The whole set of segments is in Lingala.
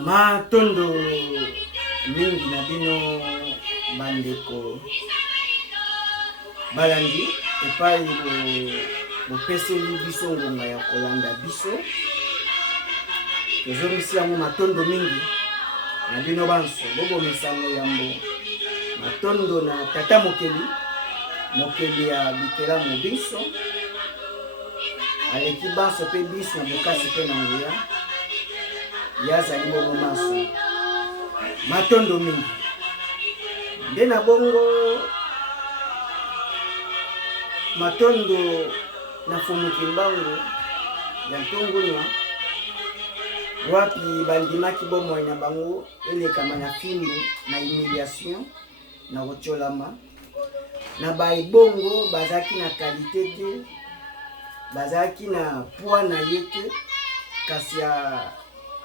Matondo mingi na bino bandeko balandi epai bopeseli biso ngonga ya kolanda biso tozomisi yango matondo mingi na bino banso bobomisango yambo matondo na tata mokeli ya bikelamu biso aleki banso pe biso na bokasi pe na nguya yazali bongo maso matondo mingi nde na bongo matondo na fumuki mbango ya ntongunwa wapi bandimaki bomoi na bango elekama na fimbu na humiliation na kocholama na baebongo bazalaki na kalite te bazalaki na poids na ye te kasi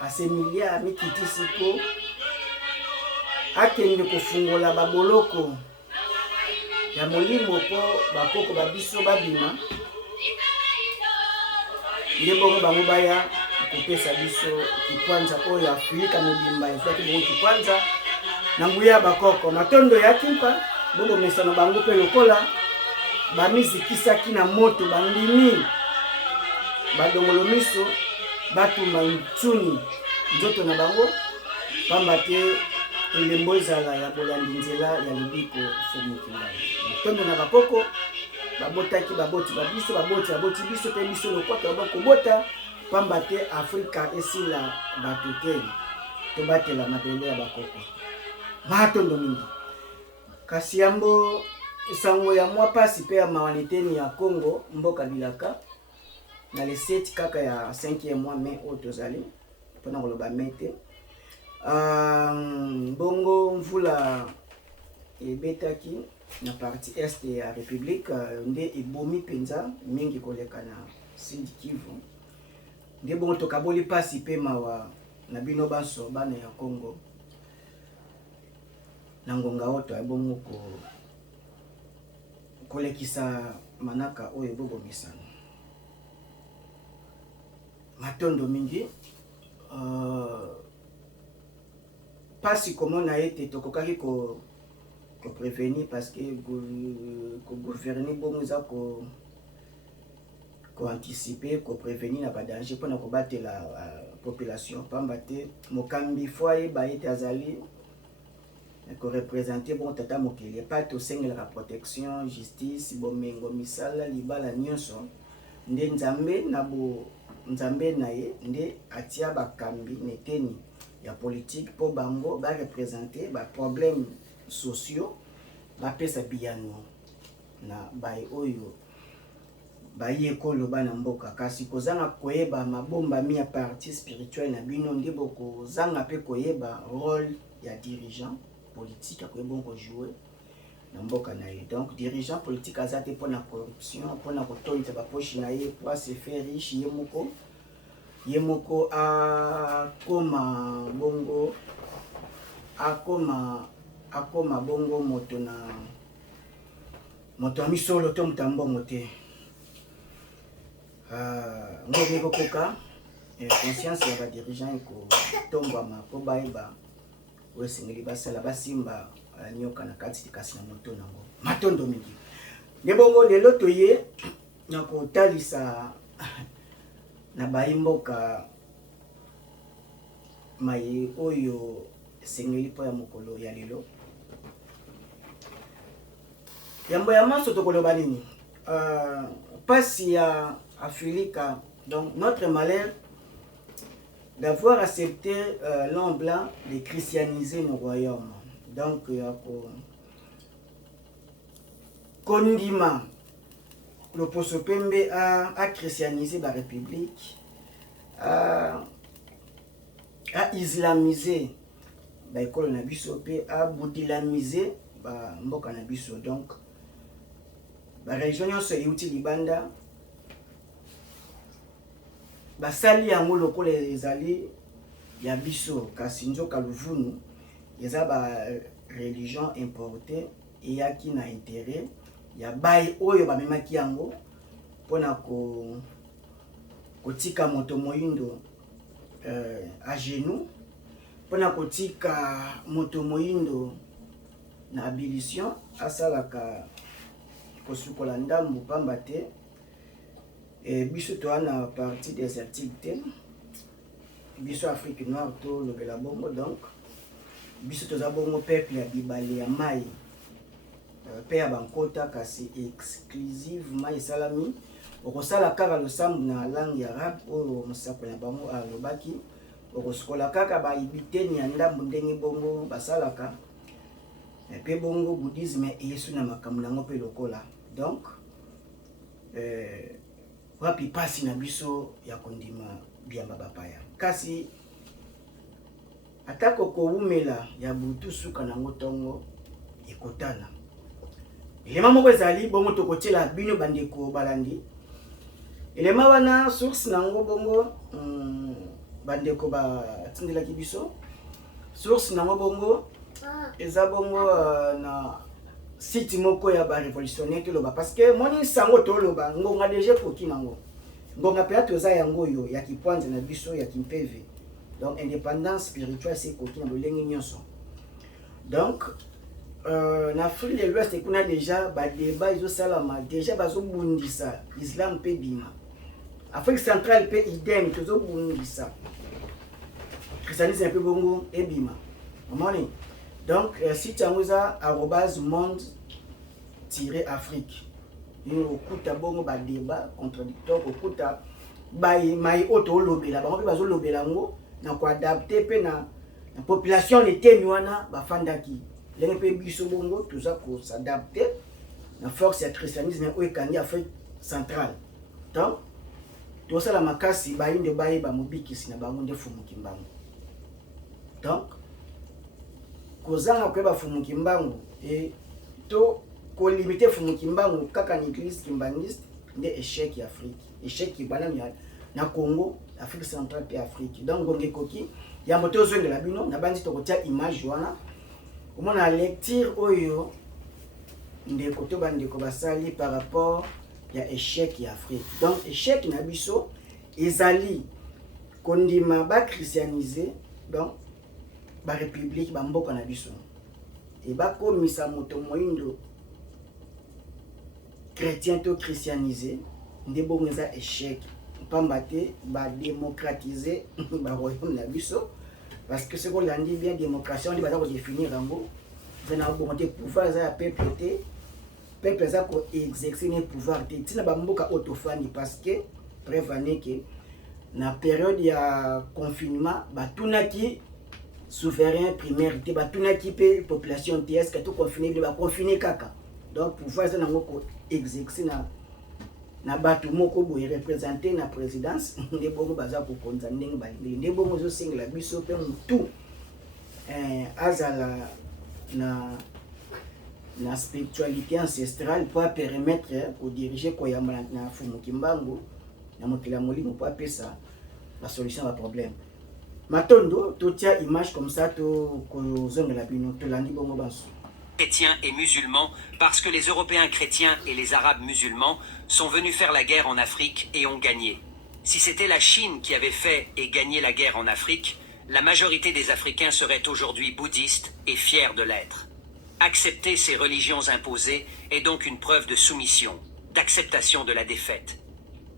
asemilia amikitisi po akende kofungola baboloko ya molimo po bakoko babiso babima nde bongo bango baya kopesa biso kikwanza oyo Afrika mobimba ezwaki bongo kikwanza na nguya bakoko matondo ya kimpa bongo mesana bango pe lokola bamizikisaki na moto bandimi badongolo miso batuma ntuni nzoto na bango pamba te elembo ezala ya bolandi nzela ya libiko fomuki ngai matondo na bakoko babotaki baboti biso pe biso lokoto bakobota pamba te Afrika esila bato te tobatela mabele ya bakoko matondo mingi kasi yambo sango ya mwa pasi pe ya mawaniteni ya Congo mboka bilaka na le 7 kaka ya 5e mois mai oyo tozali mpona koloba mai te bongo mvula ebetaki na parti este ya République nde ebomi mpenza mingi koleka na Sud Kivu nde bongo tokaboli pasi pe mawa na bino banso bana ya Congo na ngonga oyo toya bongo kolekisa manaka oyo bobomisana matondo mingi pasi komona ete tokokaki ko prévenir parce que ko gouverner bongo za ko anticiper ko prévenir na ba danger pona ko batela population pamba te mokambi foyer ba ete azali ko représenter bon tata mokili pas to sengela la protection justice bomengo misala libala nyonso nde nzambe na ye nde atia bakambi neteni ya politique po bango ba représenter ba problème sociaux ba pesa biyano na bai oyo baye koloba na mboka kasi kozanga koyeba mabomba mi ya parti spirituel na bino nde boko zanga pe koyeba rôle ya dirigeant politique akoyeba ko jouer na mboka na ye donc dirigeant politique azate pona corruption pona kotonza ba poche na ye pour se faire riche ye moko akoma bongo moto ya misolo to mutambongo te ngobe kokoka conscience ya ba dirigeant ko tombama po bayeba wesengeli basala basimba nyoka na kati kasi na moto nango matondo mingi nde bongo lelo toye na kotalisa na baimboka mai oyo sengeli po ya mokolo ya lelo yambo ya maso tokoloba nini pasi ya Afrika donc notre malheur d'avoir accepté l'homme blanc de christianiser nos royaumes donc kondima loposo pembe a christianiser la république a islamiser ba ekolo na biso pe a boudilamiser ba mboka na biso donc ba région nyonso euti libanda basali yango lokola ezali ya biso kasi nzoka luvunu eza ba religion importée eyaki na intérêt ya bai oyo bamemaki yango mpona kotika moto moyindo à genoux pona kotika moto moyindo na abolition asalaka kosukola ndambu pamba te biso toa na partie désertique te biso Afrique noire to lobela bongo donc biso toza bongo peuple ya bibale ya mai pe ya bankota kasi exclusivement esalami okosala kaka losambu na langue ya arabe oyo mosako na bango alobaki okosukola kaka bayibiteni ya ndambu ndenge bongo basalaka pe bongo bouddhisme eyesu na makambo nango pe lokola donc wapi pasi na biso ya kondima biamba bapaya kasi atako kowumela ya butu suka nango tongo ekotana elema moko ezali bongo tokotiela bino bandeko balandi elema wana source nango bongo bandeko batindelaki biso source nango bongo eza bongo na site moko ya ba révolutionnaire toloba parce que moni sango toloba ngonga déjà koki nango ngonga pe toza yango yo ya kipwanze na biso ya kimpeve donc indépendance spirituelle c'est koki na bolengi nyonso donc na Afrique de l'Ouest kuna déjà ba débat izo salama déjà bazo bundisa islam pe bima Afrique centrale pe idem tozo bundisa christianisme pe bongo e bima omoni donc site yango eza @monde-afrique okuta bongo ba débat contradictoire okuta mai oto lobela bango pe bazo lobela ngo na ko adapter pe na population letemi wana bafandaki lenge pe biso bongo toza ko s'adapter na force ya christianisme oyo ekandi Afrique centrale donc tosala makasi bayinde baye bamobikisi na bango nde fumuki mbango donc kozanga koyeba fumuki mbango e to kolimite fumuki mbango kaka ni église kimbangiste nde échec ya Afrique échec ibana na Congo Afrique centrale pe Afrique donc ngonge koki ya moto zongela bino na bandi tokotia image wana omona lecture oyo ndeko to bandeko basali par rapport ya échec ya Afrique donc échec na biso ezali kondima ba christianiser donc ba république ba mboka na biso et ba komisa moto moindo chrétien to christianiser nde bongo eza échec pamba te ba démocratiser ba royaume na biso parce que ce qu'on l'a dit bien démocratie on dit baza ko définir yango na volonté pouvoir za peuple te peuple za ko exercer ne pouvoir te tina ba mboka autofani parce que prévane que na période ya confinement batunaki souverain primaire te batunaki pe population te est-ce que tout confiné ba confiner kaka donc pouvoir za nango ko exercer na bato moko boye représenter na présidence nde bongo baza ko konza ndenge balingeli nde bongo zo singela biso pe mutu azala na spiritualité ancestrale pour permettre au diriger koyamba na fumuki mbango na mokila molimo pour apesa la solution à problème matondo totia image comme ça to kozongela bino to landi bongo banso chrétiens et musulmans parce que les Européens chrétiens et les Arabes musulmans sont venus faire la guerre en Afrique et ont gagné. Si c'était la Chine qui avait fait et gagné la guerre en Afrique, la majorité des Africains seraient aujourd'hui bouddhistes et fiers de l'être. Accepter ces religions imposées est donc une preuve de soumission, d'acceptation de la défaite.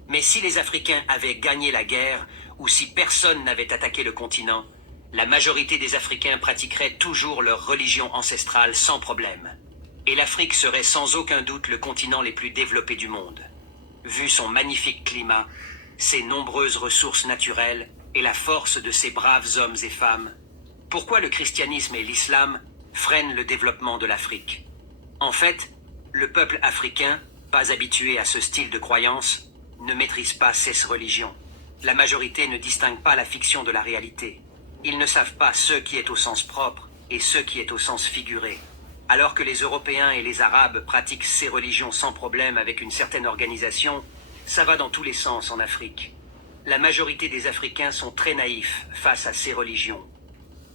Mais si les Africains avaient gagné la guerre, ou si personne n'avait attaqué le continent, la majorité des Africains pratiqueraient toujours leur religion ancestrale sans problème. Et l'Afrique serait sans aucun doute le continent les plus développés du monde. Vu son magnifique climat, ses nombreuses ressources naturelles et la force de ses braves hommes et femmes, pourquoi le christianisme et l'islam freinent le développement de l'Afrique? En fait, le peuple africain, pas habitué à ce style de croyance, ne maîtrise pas ces religions. La majorité ne distingue pas la fiction de la réalité. Ils ne savent pas ce qui est au sens propre et ce qui est au sens figuré. Alors que les Européens et les Arabes pratiquent ces religions sans problème avec une certaine organisation, ça va dans tous les sens en Afrique. La majorité des Africains sont très naïfs face à ces religions.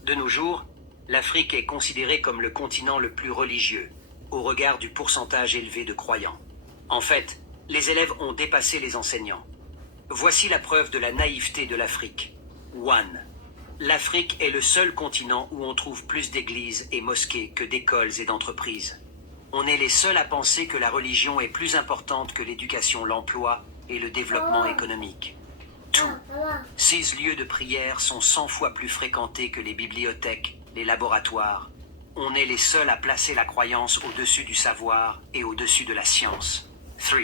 De nos jours, l'Afrique est considérée comme le continent le plus religieux, au regard du pourcentage élevé de croyants. En fait, les élèves ont dépassé les enseignants. Voici la preuve de la naïveté de l'Afrique. 1. l'Afrique est le seul continent où on trouve plus d'églises et mosquées que d'écoles et d'entreprises. On est les seuls à penser que la religion est plus importante que l'éducation, l'emploi et le développement économique. Ces lieux de prière sont 100 fois plus fréquentés que les bibliothèques, les laboratoires. On est les seuls à placer la croyance au-dessus du savoir et au-dessus de la science. 3.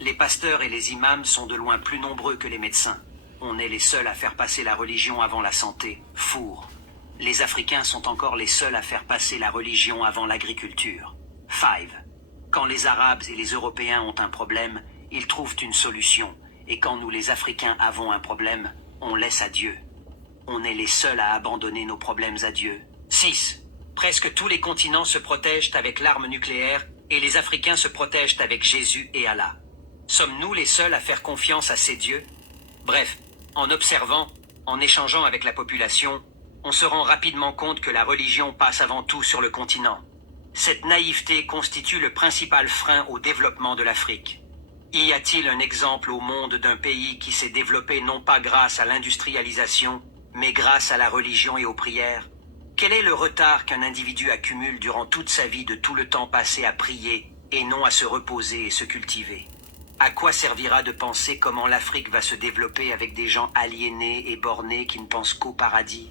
Les pasteurs et les imams sont de loin plus nombreux que les médecins. On est les seuls à faire passer la religion avant la santé. 4. Les Africains sont encore les seuls à faire passer la religion avant l'agriculture. 5. Quand les Arabes et les Européens ont un problème, ils trouvent une solution. Et quand nous les Africains avons un problème, on laisse à Dieu. On est les seuls à abandonner nos problèmes à Dieu. 6. Presque tous les continents se protègent avec l'arme nucléaire et les Africains se protègent avec Jésus et Allah. Sommes-nous les seuls à faire confiance à ces dieux? Bref, en observant, en échangeant avec la population, on se rend rapidement compte que la religion passe avant tout sur le continent. Cette naïveté constitue le principal frein au développement de l'Afrique. Y a-t-il un exemple au monde d'un pays qui s'est développé non pas grâce à l'industrialisation, mais grâce à la religion et aux prières? Quel est le retard qu'un individu accumule durant toute sa vie de tout le temps passé à prier et non à se reposer et se cultiver? À quoi servira de penser comment l'Afrique va se développer avec des gens aliénés et bornés qui ne pensent qu'au paradis?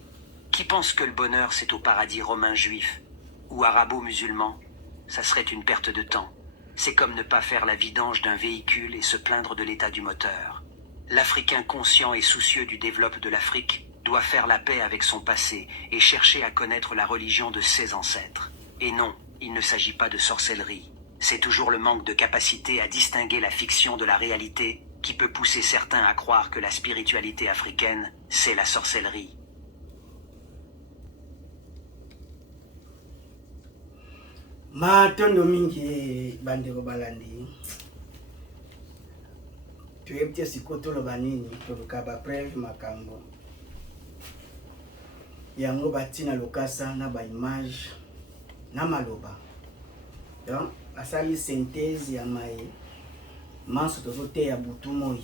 Qui pense que le bonheur c'est au paradis romain juif ou arabo-musulman? Ça serait une perte de temps. C'est comme ne pas faire la vidange d'un véhicule et se plaindre de l'état du moteur. L'Africain conscient et soucieux du développement de l'Afrique doit faire la paix avec son passé et chercher à connaître la religion de ses ancêtres. Et non, il ne s'agit pas de sorcellerie. C'est toujours le manque de capacité à distinguer la fiction de la réalité qui peut pousser certains à croire que la spiritualité africaine, c'est la sorcellerie. Matondo mingi bandeko balandi tuyebite sikoto lo banini toluka ba breve makambo yango batina lokasa na ba image na maloba donc asali synthèse ya mai manso tozote ya butu moi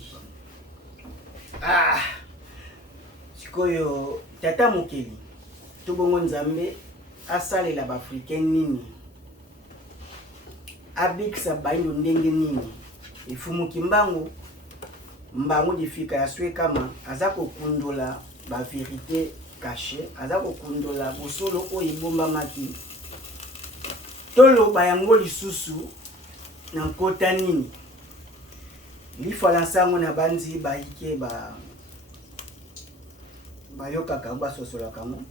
sikoyo tata mokeli tobongo nzambe asalela ba africain nini abikisa baindo ndenge nini ifumuki mbango difika ya swe kama aza kokundola ba vérité cachée, aza kokundola bosolo oyo ebombamaki toloba yango lisusu na nkota nini lifala nsango na banzi bahike bayokaka basosolaka mo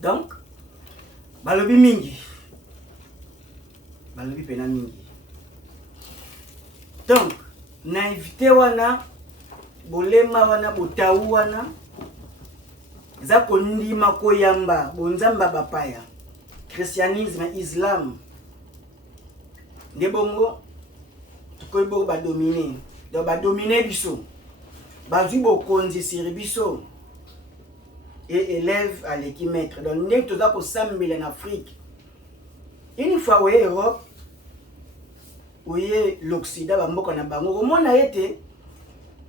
donc balobi mingi balobi pena mingi donc naivete wana bolema wana botau wana eza kondima koyamba bonzamba bapaya christianisme islam nde bongo tukoyi bongo badomine donc badomine biso bazwi bokonzi siri biso et élève aleki maître donc ndenge toza kosambela na Afrique une fois oye Europe oye l'Occident bamboka na bango omona ete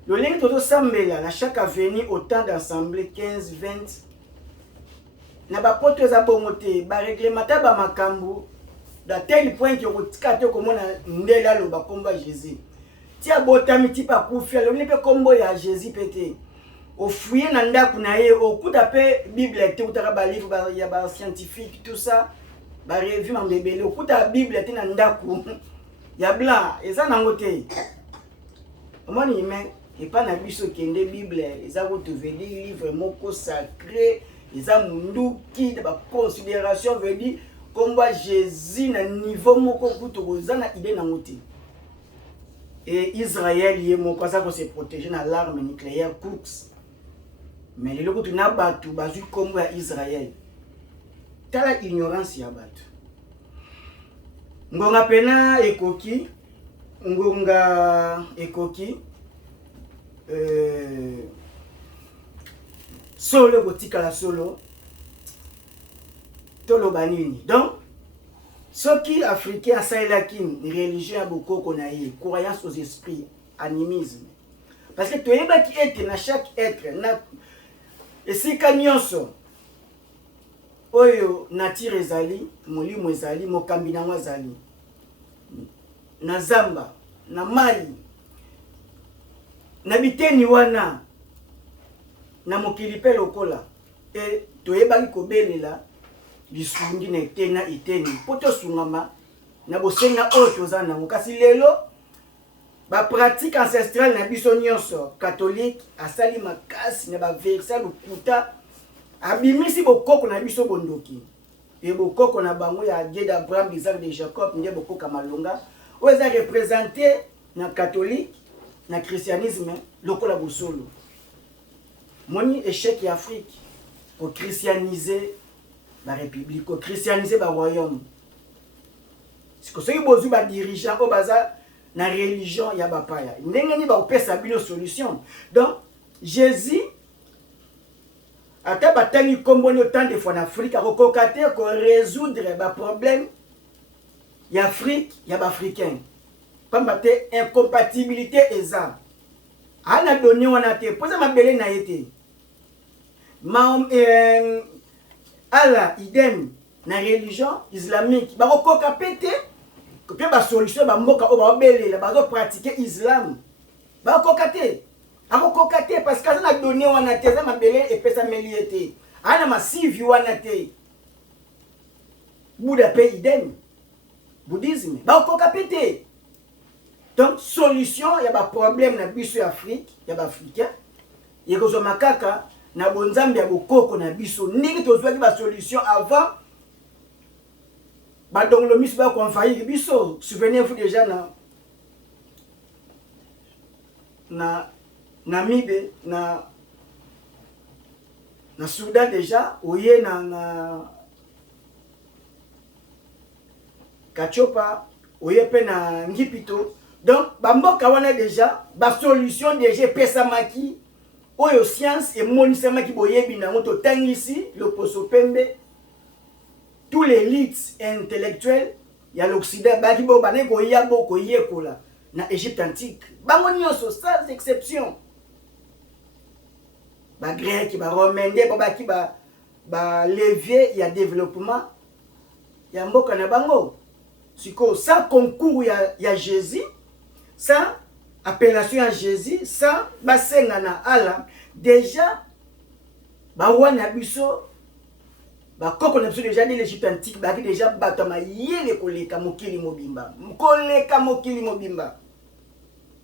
lolenge tozosambela na chaque avenue autant d'assemblée 15 20 na bapoto eza bongo te bareglemata bamakambo da tel point que kotika te komona ndela aloba kombo ya Jésus tia botami tipa kufia lomine pe kombo ya Jésus pete ofuye na ndaku na ye okuta pe Bible te utaka ba livre ya ba scientifique tout ça ba revue mambebele okuta Bible te na ndaku ya blanc eza nango te omoni mais et pas na biso kende Bible eza ko te veut dire livre moko sacré eza mundu ki de ba considération veut dire kombo Jésus na niveau moko kuto kozana idée nango te. Et Israël y est mon quoi ça qu'on s'est protégé dans l'arme nucléaire Crooks. Mais les locaux tu n'as pas tout basé comme à Israël. T'as la ignorance ya batu. Ngonga pena ekoki, ngonga ekoki, solo botika la solo, tolo banini. Donc ce qui africain saïlakin religion beaucoup qu'on a eu croyance aux esprits animisme parce que tu es qui est dans chaque être esika nyonso oyo nature ezali molimo ezali mokambi nango azali na zamba na mai na biteni wana na mokili pe lokola e toyebaki kobelela lisungi na etena eteni po tosungama na bosenga oyo toza nango kasi lelo bapratique ancestrale na biso nyonso catholique asali makasi na baversa lokuta abimisi bokoko na biso bondoki e bokoko na bango ya Dieu d'Abraham, d'Isaac, de Jacob nde bokoka malonga oyo eza représente na catholique na christianisme lokola bosolo moni échec ya Afrique pour christianiser la république, pour christianiser le royaume. C'est que ceux qui ont dirigeants au bazar na religion ya bapaya. Ndenge ni ba opesa bino solution. Donc Jésus ata batangi komboni autant de fois en Afrique a recocaté ko résoudre ba problème ya Afrique ya ba africain. Pambate incompatibilité eza. Ana donné wana te posa mabele na yete. Allah idem na religion islamique ba koka pété que ba solution ba mboka o ba belela ba pratiquer islam ba koka te akoka te parce que na donné wana te za mabele et pesa meliete ana massive wana te Bouddha pe idem bouddhisme ba koka pété. Donc solution ya ba problème na biso Afrique ya ba africain yeko makaka na bonzambe ya bokoko na biso ndenge tozwaki ba solution avant ba donglo miso ba konfaillir biso. Souvenez-vous déjà na Namibe na Soudan déjà oye na Kachopa oye pe na Ngipito. Donc bamboka wana déjà ba solution déjà pesamaki oyo science et monisama ki boyebi na moto tangisi le poso pembe tous les élites intellectuelles ya l'Occident ba ki bo bané ko yabo ko yekola na Égypte antique bango nyonso sans exception ba grec ba romain nde ba ki ba levier ya développement ya mboka na bango siko sans concours ya Jésus sans appellation à Jésus sans basenga na ala déjà ba wana biso ba koko na biso déjà de l'Égypte antique ba déjà batama yele koleka mokili mobimba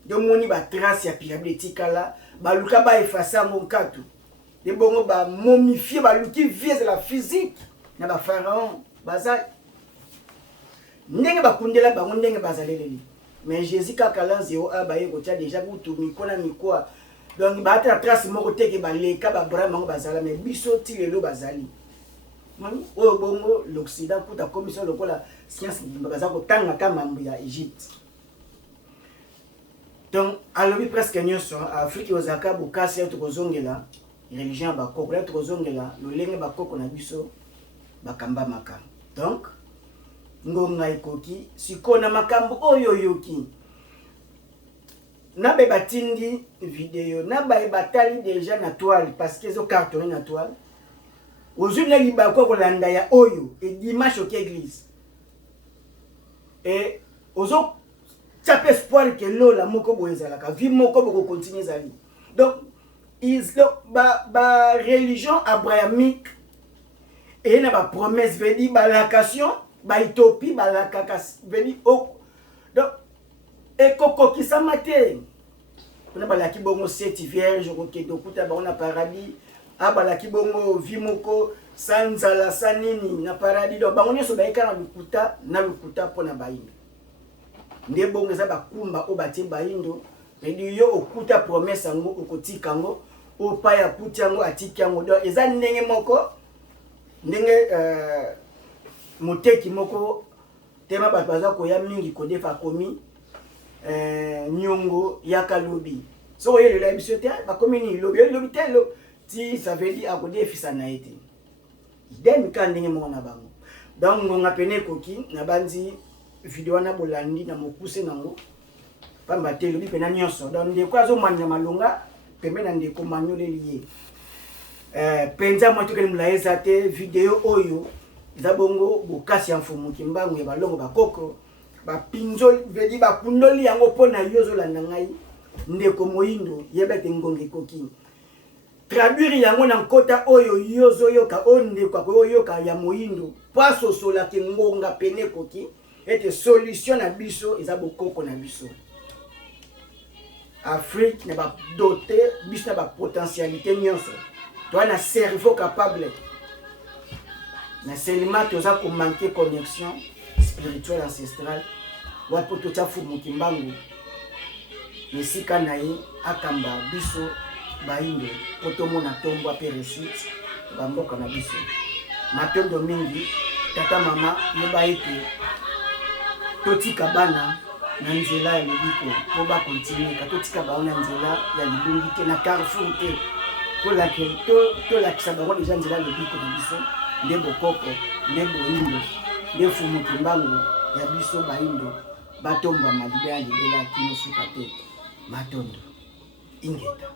de moni ba trace ya pyramide tikala ba luka ba effacer mon katu de bongo ba momifier ba luki vie de la physique na ba pharaon baza ndenge ba kundela ba ndenge bazaleleli. Mais Jésus kakalanzi o abaye kotia déjà butu mikona mikwa donc ba ta trace moko teke ba leka ba Abraham bazala mais biso ti lelo bazali mani o bongo l'Occident pour ta commission lokola science baza ko tanga kama mambo ya Égypte. Donc alobi presque nyonso Afrique ozaka bokasi ya tokozongela religion ba koko ya tokozongela lolenge ba koko na biso bakamba maka. Donc ngonga ikoki sikona makambo oyo yoki na be batindi vidéo na ba batali déjà na toile parce que zo cartonné na toile ozuna liba ko kolanda ya oyo et dimanche au église et ozo tchape espoir que lola moko boezala ka vie moko boko continuer zali. Donc ba religion abrahamique et na ba promesse veut dire ba location ba utopie ba la kakas veni o donc ekoko kisama te kuna ba la kibongo seti vierge ko ke dokuta ba na paradis aba la kibongo vimoko sanzala sanini na paradis do bango nyoso ba ekana na lukuta pona bayindo nde bongo za ba kumba o batie bayindo pedi yo okuta promesse ngo okotika ngo o pa ya putango atiki ngo do eza ndenge moko ndenge moteki moko tema bato baza koya mingi kodefa komi nyongo yakalobi so yele la biso te bakomi ni lobi te lo ti ça veut dire akodefisa na ete idem ka ndenge moko na bango. Donc ngonga pene koki na banzi video na bolandi na mokuse nango pamba te lobi pena nyonso donc ndeko azo manya malonga pembe na ndeko manyole liye penza mwatu kele mulaeza te video oyo eza bongo bokasi ya mfumu kimbangu ya balongo bakoko bapinzoli vedi bakundoli yango pona yozolanda ngai ndeko moyindo yebete ngonge koki traduire yango na nkota oyo yozoyoka oyo ndeko akoyoka ya moyindo paso solaki ngonga pene koki ete solution na biso eza bokoko na biso Afrique ne ba doté biso na ba potentialité nyonso toi na cerveau capable mais seulement toza ko manquer connexion spirituelle ancestrale wapo tocha fumu kimbangu mesika na ye akamba biso baindo potomona tombo ape réussite bamboka na biso matondo mingi tata mama yeba ete totika bana na nzela ya libiko po bakontinue katotika bango na nzela ya libungi te na carrefour te tolakisa bango deja nzela ya libiko na biso nde bokoko nde boyindo nde fumu kimbangu ya biso baindo batombwa malibe ya libela kino suka te matondo ingeta